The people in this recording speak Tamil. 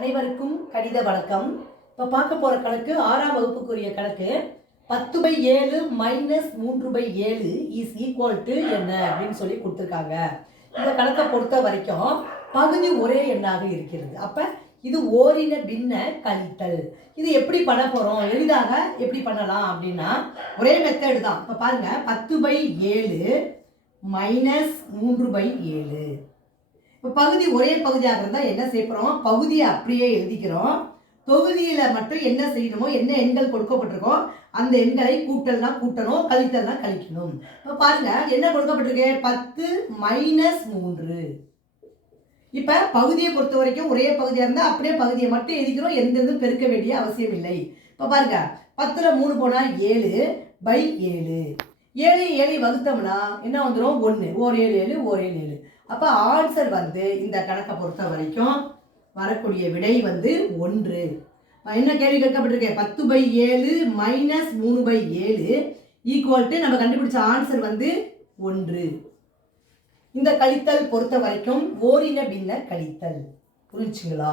அனைவருக்கும் கணித வணக்கம். இப்போ பார்க்க போகிற கணக்கு 6ஆம் வகுப்புக்குரிய கணக்கு. 10/7 - 3/7 இஸ் ஈக்குவல் டு என்ன அப்படின்னு சொல்லி கொடுத்துருக்காங்க. இந்த கணக்கை பொறுத்த வரைக்கும் பகுதி ஒரே எண்ணாக இருக்கிறது. அப்போ இது ஓரின பின்ன கழித்தல். இது எப்படி பண்ண போகிறோம், எளிதாக எப்படி பண்ணலாம் அப்படின்னா ஒரே மெத்தடு தான். இப்போ பாருங்கள், 10/7 - 3/7. இப்போ பகுதி ஒரே பகுதியாக இருந்தால் என்ன செய்யப்படுறோம், பகுதியை அப்படியே எழுதிக்கிறோம். தொகுதியில் மட்டும் என்ன செய்யணுமோ, என்ன எண்கள் கொடுக்கப்பட்டிருக்கோ அந்த எண்களை கூட்டல்னா கூட்டணும், கழித்தல்னா கழிக்கணும். இப்போ பாருங்க, என்ன கொடுக்கப்பட்டிருக்கு, 10 - 3. இப்போ பகுதியை பொறுத்த வரைக்கும் ஒரே பகுதியாக இருந்தால் அப்படியே பகுதியை மட்டும் எழுதிக்கிறோம், எந்த இதுவும் பெருக்க வேண்டிய அவசியம் இல்லை. இப்போ பாருங்க, 10ல் 3 போனால் 7/7. 7 வகுத்தோம்னா என்ன வந்துடும், 1. ஓர் 7 ஓர் 7. அப்போ ஆன்சர் வந்து இந்த கணக்கை பொறுத்த வரைக்கும் வரக்கூடிய விடை வந்து 1. என்ன கேள்வி கேட்கப்பட்டிருக்கேன், 10/7 - 3/7 ஈக்குவல் டு நம்ம கண்டுபிடிச்ச ஆன்சர் வந்து 1. இந்த கழித்தல் பொறுத்த வரைக்கும் ஓரின பின்ன கழித்தல். புரிஞ்சுங்களா?